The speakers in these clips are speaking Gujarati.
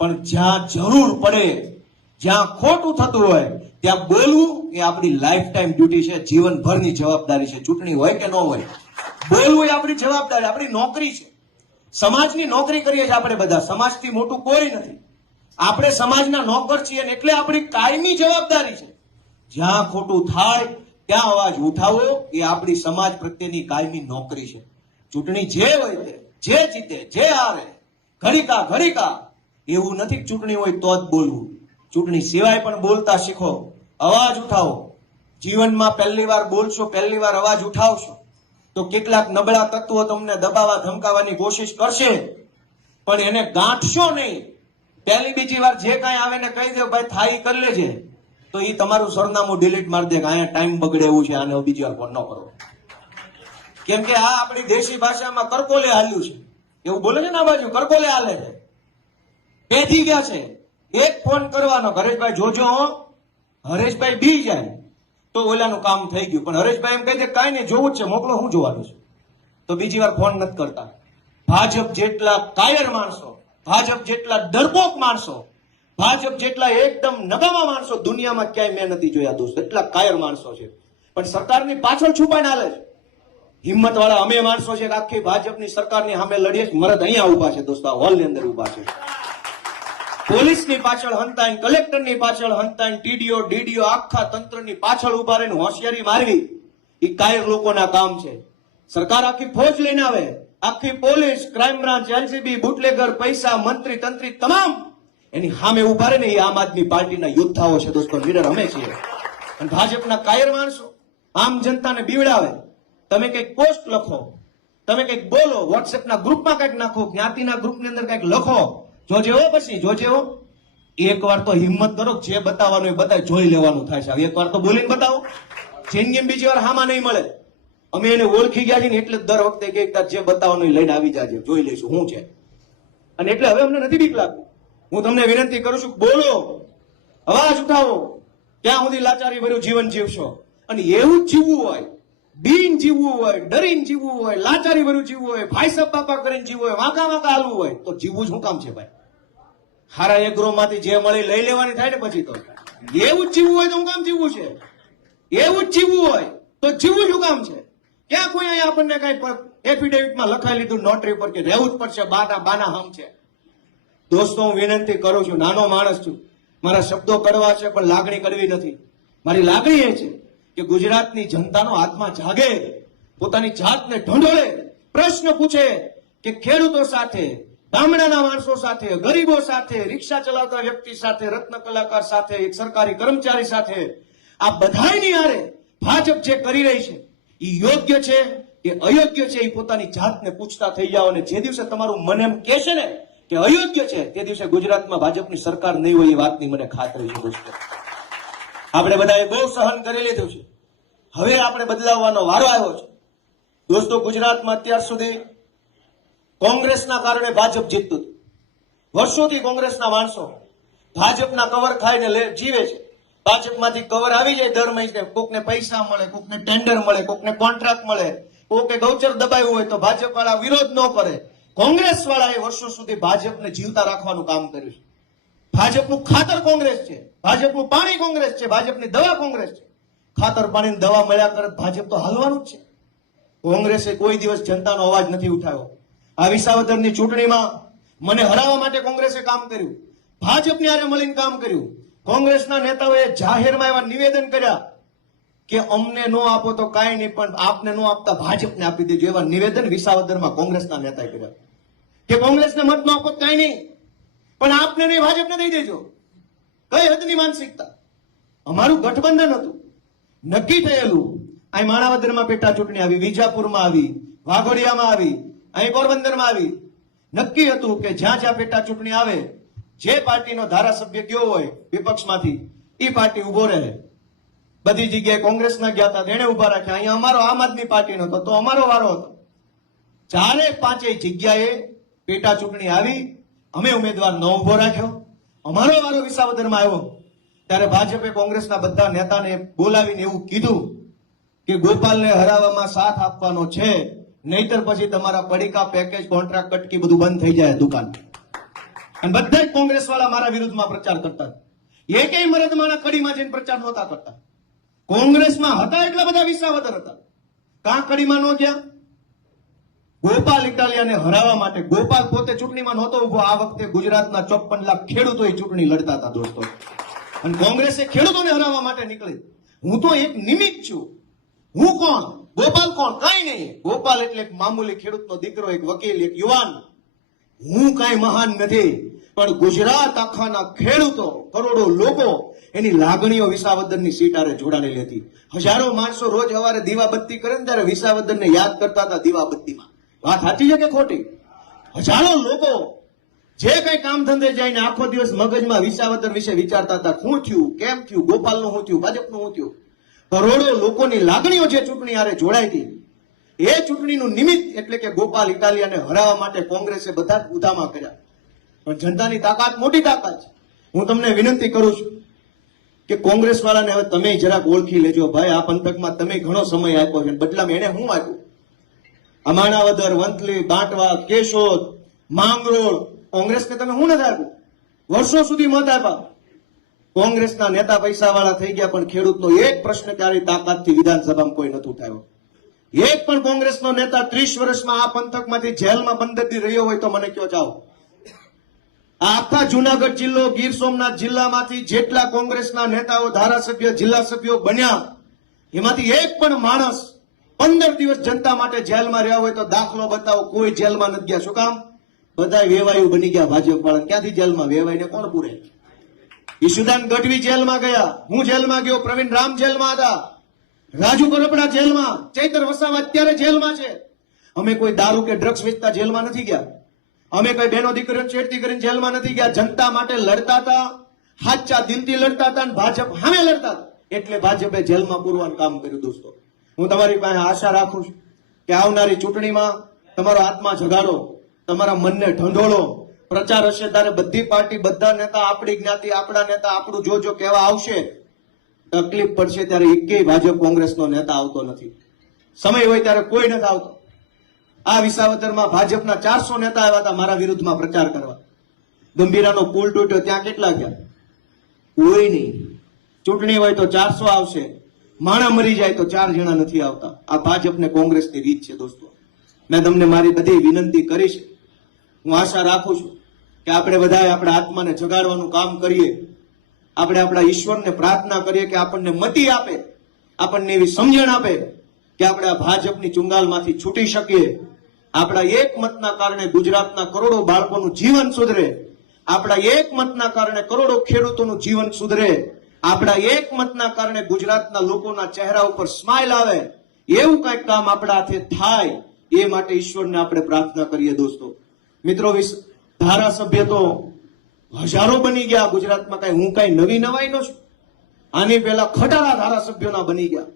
પણ જ્યાં જરૂર પડે, જ્યાં ખોટું થતું હોય ત્યાં બોલવું એ આપણી લાઈફ ટાઈમ ડ્યુટી છે, જીવનભરની જવાબદારી છે. ચૂંટણી હોય કે ન હોય, બોલવું એ આપણી જવાબદારી, આપણી નોકરી છે. સમાજની નોકરી કરીએ છીએ આપણે બધા, સમાજથી મોટું કોઈ નથી. આપણે સમાજના નોકર છીએ એટલે આપણી કાયમી જવાબદારી છે. જ્યાં ખોટું થાય ત્યાં અવાજ ઉઠાવો એ આપણી સમાજ પ્રત્યેની કાયમી નોકરી છે. ચૂંટણી જે હોય તે, જે જીતે જે હારે, ઘડીકા એવું નથી. ચૂંટણી હોય તો જ બોલવું, ચૂંટણી સિવાય પણ બોલતા શીખો, અવાજ ઉઠાવો. જીવનમાં પહેલી વાર બોલશો, પહેલી વાર અવાજ ઉઠાવશો તો કેટલાક નબળા તત્વો તમને દબાવવા ધમકાવવાની કોશિશ કરશે, પણ એને ગાંઠશો નહીં. પહેલી બીજી વાર જે કાંઈ આવે ને કહી દો ભાઈ થાય કરી લેજે, તો એ તમારું સરનામું ડિલીટ મારી દે કે અહીંયા ટાઈમ બગડે એવું છે, આને બીજી વાર ફોન ન કરો. કેમ કે આ આપણી દેશી ભાષામાં કરકોલે હાલ્યું છે, એવું બોલે છે ને આ બાજુ કરકોલે હાલે છે, પેધી ગયા છે. એક ફોન કરવાનો, હરેશભાઈ જોજો હો, હરેશભાઈ બી જાય તો ઓલાનું કામ થઈ ગયું. પણ હરેશભાઈ એમ કહે છે કાંઈ નહીં, જોવું જ છે, મોકલો, શું જોવાનું છે, તો બીજી વાર ફોન નથી કરતા. ભાજપ જેટલા કાયર માણસો, ભાજપ જેટલા ડરપોક માણસો, ભાજપ જેટલા એકદમ નગામા માણસો દુનિયામાં ક્યાંય મેં નથી જોયા દોસ્ત. એટલા કાયર માણસો છે, પણ સરકારની પાછળ છુપાઈને હાલે છે. હિંમત વાળા અમે માણસો છે, આખી ભાજપની સરકારની સામે લડીએ. મરદ અહીંયા ઉભા છે દોસ્તો, હોલની અંદર ઉભા છે. પોલીસની પાછળ હંતાઈને, કલેક્ટરની પાછળ હંતાઈને, ડીડીઓ આખા તંત્રની પાછળ ઉભા રહીને હોશિયારી મારવી એ કાયર લોકોના કામ છે. સરકાર આખી ફોજ લઈને આવે, આખી police, crime branch, LCB, bootlegger, પૈસા, મંત્રી તંત્રી તમામ એની સામે ઉભા રહે ને એ આમ આદમી પાર્ટીના યોદ્ધાઓ છે દોસ્તો, લીડર અમે છીએ. અને ભાજપના કાયર માણસો આમ જનતાને બીવડાવે. તમે કંઈક પોસ્ટ લખો, તમે કંઈક બોલો, વોટ્સએપના ગ્રુપમાં કંઈક નાખો, જ્ઞાતિના ગ્રુપની અંદર કંઈક લખો, જોજે હો, પછી જોજે હો. એકવાર તો હિંમત કરો, જે બતાવવાનું એ બતાવી, જોઈ લેવાનું થાય છે. એકવાર તો બોલીને બતાવો, જિંદગી બીજી વાર હામાં નહીં મળે. અમે એને ઓળખી ગયા છીએ ને એટલે દર વખતે કે જે બતાવવાનું એ લઈને આવી જાજે, જોઈ લઈશું શું છે. અને એટલે હવે અમને નથી બીક લાગતી. હું તમને વિનંતી કરું છું, બોલો, અવાજ ઉઠાવો. ક્યાં સુધી લાચારી ભર્યું જીવન જીવશો? અને એવું જ જીવવું હોય, બીન જીવવું હોય, ડરીને જીવવું હોય, લાચારી ભર્યું જીવવું હોય, ભાઈ સાહેબ બાપા કરીને જીવવું હોય, વાંકા હાલવું હોય, તો જીવવું શું કામ છે ભાઈ? હારા એગ્રો માંથી જે મળી લઈ લેવાની થાય ને પછી તો. એવું જ જીવવું હોય તો શું કામ જીવવું છે? એવું જ જીવવું હોય તો જીવવું શું કામ છે? ક્યાં કોઈ અહીંયા આપણને કઈ એફિડેવિટમાં લખાઈ લીધું નોટરી પર કે રહેવું જ પડશે, બાના હમ છે? દોસ્તો હું વિનંતી કરું છું, નાનો માણસ છું, મારા શબ્દો કડવા છે પણ લાગણી કડવી નથી. મારી લાગણી એ છે કે ગુજરાતની જનતાનો આત્મા જાગે, પોતાની જાતને ઢંઢોળે, પ્રશ્ન પૂછે કે ખેડૂતો સાથે, ગામડાના માણસો સાથે, ગરીબો સાથે, રિક્ષા ચલાવતા વ્યક્તિ સાથે, રત્ન કલાકાર સાથે, એક સરકારી કર્મચારી સાથે, આ બધાની હારે ભાજપ જે કરી રહી છે એ યોગ્ય છે કે અયોગ્ય છે એ પોતાની જાતને પૂછતા થઈ જાઓ. અને જે દિવસે તમારું મન એમ કહે છે ને કે અયોગ્ય છે, તે દિવસે ગુજરાતમાં ભાજપની સરકાર નહીં હોય એ વાતની મને ખાતરી છે દોસ્તો. આપણે બધાએ બહુ સહન કરી લીધું છે, હવે આપણે બદલાવવાનો વારો આવ્યો છે દોસ્તો. ગુજરાતમાં અત્યાર સુધી કોંગ્રેસના કારણે ભાજપ જીતતું હતું. વર્ષોથી કોંગ્રેસના માણસો ભાજપના કવર ખાઈને જીવે છે. ભાજપમાંથી કવર આવી જાય દર મહિને, કોકને પૈસા મળે, કોકને ટેન્ડર મળે, કોકને કોન્ટ્રાક્ટ મળે, કોકે ગૌચર દબાવ્યું હોય તો ભાજપ વાળા વિરોધ ન કરે. કોંગ્રેસ વાળાએ વર્ષો સુધી ભાજપને જીવતા રાખવાનું કામ કર્યું છે. ભાજપનું ખાતર કોંગ્રેસ છે, ભાજપનું પાણી કોંગ્રેસ છે, ભાજપની દવા કોંગ્રેસ છે. ખાતર પાણીની દવા મળ્યા કરે ભાજપ તો હાલવાનું જ છે. કોંગ્રેસે કોઈ દિવસ જનતાનો અવાજ નથી ઉઠાવ્યો. આ વિસાવદરની ચૂંટણીમાં મને હરાવવા માટે કોંગ્રેસે કામ કર્યું, ભાજપની હારે મળીને કામ કર્યું. કોંગ્રેસના નેતાઓએ જાહેરમાં એવા નિવેદન કર્યા કે અમને નો આપો તો કાંઈ નહીં, પણ આપને નો આપતા ભાજપને આપી દેજો. એવા નિવેદન વિસાવદરમાં કોંગ્રેસના નેતાએ કર્યા કે કોંગ્રેસને મત નો આપો કાંઈ નહીં, પણ આપને નહીં ભાજપને દઈ દેજો. કઈ હદની માનસિકતા! અમારું ગઠબંધન હતું, નક્કી થયેલું. અહીં માણાવદરમાં પેટા ચૂંટણી આવી, વિજાપુરમાં આવી, વાઘોડિયામાં આવી, અહીં પોરબંદરમાં આવી. નક્કી હતું કે જ્યાં જ્યાં પેટા ચૂંટણી આવે, જે પાર્ટીનો ધારાસભ્ય ગયો હોય વિપક્ષમાંથી એ પાર્ટી ઉભો રહે. બધી જગ્યાએ કોંગ્રેસના ગયા હતા, તેને ઉભા રાખ્યા. અહીંયા અમારો આમ આદમી પાર્ટીનો હતો તો અમારો વારો હતો. ચારે પાંચેય જગ્યાએ પેટા ચૂંટણી આવી, અમે ઉમેદવાર ન ઉભો રાખ્યો. અમારો વારો વિસાવદરમાં આવ્યો ત્યારે ભાજપે કોંગ્રેસના બધા નેતાને બોલાવીને એવું કીધું કે ગોપાલને હરાવવામાં સાથ આપવાનો છે, નહીતર પછી તમારા પડીકા, પેકેજ, કોન્ટ્રાક્ટ, કટકી બધું બંધ થઈ જાય દુકાન. અને બધા કોંગ્રેસ વાળા મારા વિરુદ્ધમાં પ્રચાર કરતા. એકેય મરદમાના કડીમાં જઈને પ્રચાર નહોતા કરતા. કોંગ્રેસમાં હતા એટલા બધા વિસાવદર હતા. કાં કડીમાં ન ગયા? ગોપાલ ઇટાલિયાને હરાવવા માટે. ગોપાલ પોતે ચૂંટણીમાં નહોતો ઉભો. આ વખતે ગુજરાતના 54 લાખ ખેડૂતોએ ચૂંટણી લડતા હતા દોસ્તો. અને કોંગ્રેસે ખેડૂતોને હરાવવા માટે નીકળી. હું તો એક નિમિત્ત છું. હું કોણ? ગોપાલ કોણ? કઈ નહીં. ગોપાલ એટલે એક મામૂલી ખેડૂતનો દીકરો, એક વકીલ, એક યુવાન. હું કઈ મહાન નથી, પણ ગુજરાત આખાના ખેડૂતો, કરોડો લોકો, એની લાગણીઓ વિસાવદરની સીટ આરે જોડાયેલી હતી. હજારો માણસો રોજ સવારે દીવાબત્તી કરે ને ત્યારે વિસાવદરને યાદ કરતા હતા દીવાબત્તીમાં. વાત સાચી છે કે ખોટી? હજારો લોકો જે કઈ કામ ધંધે જઈને આખો દિવસ મગજમાં વિસાવદર વિશે વિચારતા હતા. શું થયું, કેમ થયું, ગોપાલનું શું થયું, ભાજપનું શું થયું. કરોડો લોકોની લાગણીઓ જે ચૂંટણી આરે જોડાઈ હતી, એ ચૂંટણીનું નિમિત્ત એટલે કે ગોપાલ ઇટાલિયાને હરાવવા માટે કોંગ્રેસે બધા જ ઉધામા કર્યા. પણ જનતાની તાકાત મોટી તાકાત છે. હું તમને વિનંતી કરું છું કે કોંગ્રેસ વાળાને હવે તમે જરાક ઓળખી લેજો. ભાઈ, આ પંથકમાં તમે ઘણો સમય આપ્યો છે, બદલામાં એને હું આપ્યું? માણાવદર, વંથલી, બાંટવા, કેશોદ, માંગરોળ, કોંગ્રેસને તમે હું નથી આપ્યું? વર્ષો સુધી મત આપ્યા. કોંગ્રેસના નેતા પૈસા વાળા થઈ ગયા, પણ ખેડૂતનો એક પ્રશ્ન ક્યારે તાકાતથી વિધાનસભામાં કોઈ નથી ઉઠાવ્યો. એક પણ કોંગ્રેસનો નેતા 30 વર્ષમાં આ પંથકમાંથી જેલમાં 15 દી રહ્યો હોય તો મને કયો જાઓ. આ આખા જુનાગઢ જિલ્લો, ગીર સોમનાથ જિલ્લામાંથી જેટલા કોંગ્રેસના નેતાઓ, ધારાસભ્ય, જિલ્લા સભ્યો બન્યા, એમાંથી એક પણ માણસ 15 દિવસ જનતા માટે જેલમાં રહ્યા હોય તો દાખલો બતાવો. કોઈ જેલમાં નથી ગયા. શું કામ? બધા વેવાયું બની ગયા ભાજપ વાળા. ક્યાંથી જેલમાં? વેવાઈને કોણ પૂરે? ઈશુદાન ગઢવી જેલમાં ગયા, હું જેલમાં ગયો, પ્રવીણ રામ જેલમાં હતા, રાજુ કરપડા જેલમાં, ચૈતર વસાવા અત્યારે જેલમાં છે. અમે કોઈ દારૂ કે ડ્રગ્સ વેચતા જેલમાં નથી ગયા. અમે કોઈ બહેનો દીકરીઓ છેડતી કરીને જેલમાં નથી ગયા. જનતા માટે લડતા હતા, સાચા દિલથી લડતા હતા, અને ભાજપ સામે લડતા હતા. એટલે ભાજપે જેલમાં પૂરવાનું કામ કર્યું. દોસ્તો, હું તમારી પાસે આશા રાખું છું કે આવનારી ચૂંટણીમાં તમારો આત્મા જગાડો, તમારા મનને ઢંઢોળો. પ્રચાર હશે ત્યારે બધી પાર્ટી, બધા નેતા, આપણી જ્ઞાતિ, આપણા નેતા, આપણું જોજો કહેવા આવશે. તકલીફ પડશે ત્યારે એકેય ભાજપ કોંગ્રેસનો નેતા આવતો નથી. સમય હોય ત્યારે કોઈ નથી આવતો. આ વિસાવદરમાં ભાજપના 400 નેતા આવ્યા હતા મારા વિરુદ્ધમાં પ્રચાર કરવા. ગંભીરાનો પુલ તૂટ્યો, ત્યાં કેટલા ગયા? કોઈ નહીં. ચૂંટણી હોય તો 400 આવશે, માણા મરી જાય તો 4 જણા નથી આવતા. આ ભાજપને કોંગ્રેસની રીત છે. દોસ્તો, મેં તમને મારી બધી વિનંતી કરી છે. હું આશા રાખું છું કે આપણે બધાએ આપણા આત્માને જગાડવાનું કામ કરીએ. આપણે આપણા ઈશ્વરને પ્રાર્થના કરીએ કે આપણને મતિ આપે, આપણને એવી સમજણ આપે કે આપણે આ ભાજપની ચુંગાલમાંથી છૂટી શકીએ. આપણા એક મતના કારણે ગુજરાતના કરોડો બાળકોનું જીવન સુધરે. આપણા એક મતના કારણે કરોડો ખેડૂતોનું જીવન સુધરે. આપણા એક મતના કારણે ગુજરાતના લોકોના ચહેરા ઉપર સ્માઇલ આવે. એવું કઈક કામ આપણા હાથે થાય, એ માટે ઈશ્વરને આપણે પ્રાર્થના કરીએ. દોસ્તો મિત્રો, ધારાસભ્ય તો હજારો બની ગયા ગુજરાતમાં. કઈ હું કઈ નવી નવાઈ નો છું. આની પહેલા ખટારા ધારાસભ્યોના બની ગયા.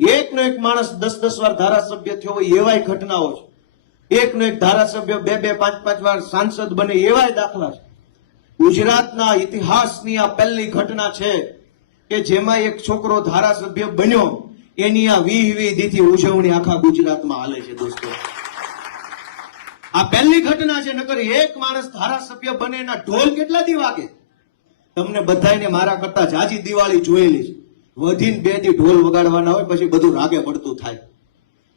એકનો એક માણસ 10-10 વાર ધારાસભ્ય થયો હોય એવાય ઘટનાઓ છે. એકનો એક ધારાસભ્ય 2-2, 5-5 વાર સાંસદ બને એવાય દાખલા છે. ગુજરાતના ઇતિહાસની આ પહેલી ઘટના છે કે જેમાં એક છોકરો ધારાસભ્ય બન્યો. એની આ 20 દીથી ઉજવણી આખા ગુજરાતમાં હાલે છે. દોસ્તો, આ પહેલી ઘટના છે. નકર એક માણસ ધારાસભ્ય બને એના ઢોલ કેટલા દી વાગે? તમને બધાને મારા કરતા જાજી દિવાળી જોયેલી છે. વધીને 2 દી ઢોલ વગાડવાના હોય, પછી બધું રાગે પડતું થાય.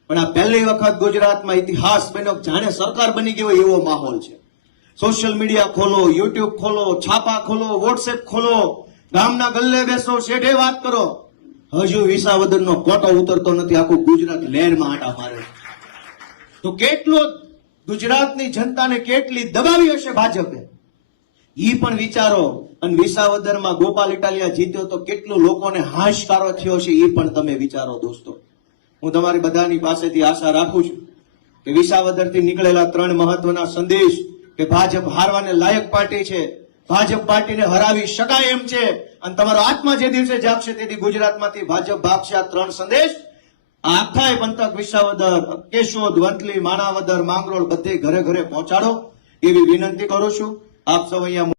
પણ આ પહેલી વખત ગુજરાતમાં ઇતિહાસ બન્યો, જાણે સરકાર બની ગયો એવો માહોલ છે. સોશિયલ મીડિયા ખોલો, યુટ્યુબ ખોલો, છાપા ખોલો, વોટ્સએપ ખોલો, ગામના ગલ્લે બેસો, શેઠે વાત કરો, હજુ વિસાવદરનો કોટો ઉતરતો નથી. આખું ગુજરાત લહેરમાં આટા મારે. તો કેટલો ગુજરાતની જનતાને કેટલી દબાવી હશે ભાજપે, ઈ પણ વિચારો. અને વિસાવદરમાં ગોપાલ ઇટાલિયા જીત્યો તો કેટલું લોકોને હાશકારો થયો છે, એ પણ તમે વિચારો. દોસ્તો, હું તમારી બધાની પાસેથી આશા રાખું છું કે વિસાવદરથી નીકળેલા 3 મહત્વના સંદેશ કે ભાજપ હારવાને લાયક પાર્ટી છે, ભાજપ પાર્ટીને હરાવી શકાય એમ છે, અને તમારો આત્મા જે દિવસે જાગશે તેથી ગુજરાતમાંથી ભાજપ ભાગશે. આ 3 સંદેશ આખા પંથક, વિસાવદર, કેશોદ, વંથલી, માણાવદર, માંગરોળ બધે ઘરે ઘરે પહોંચાડો એવી વિનંતી કરું છું. આપ સૌ અહીંયા